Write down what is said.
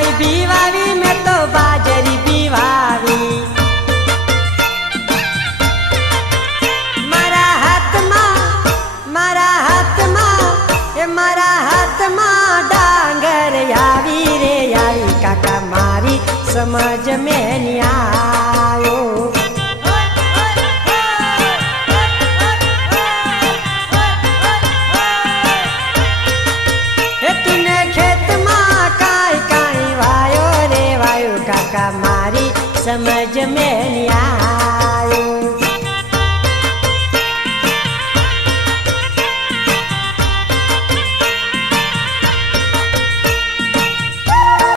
मकाई भी वावी मैं तो बाजरी भी वावी। मारा हाथ मां डांगर यावी रे यावी काका मारी समझ में नहीं आयो। तूने खेत मां काई काई वायो रे वायो काका मारी समझ में नहीं आयो।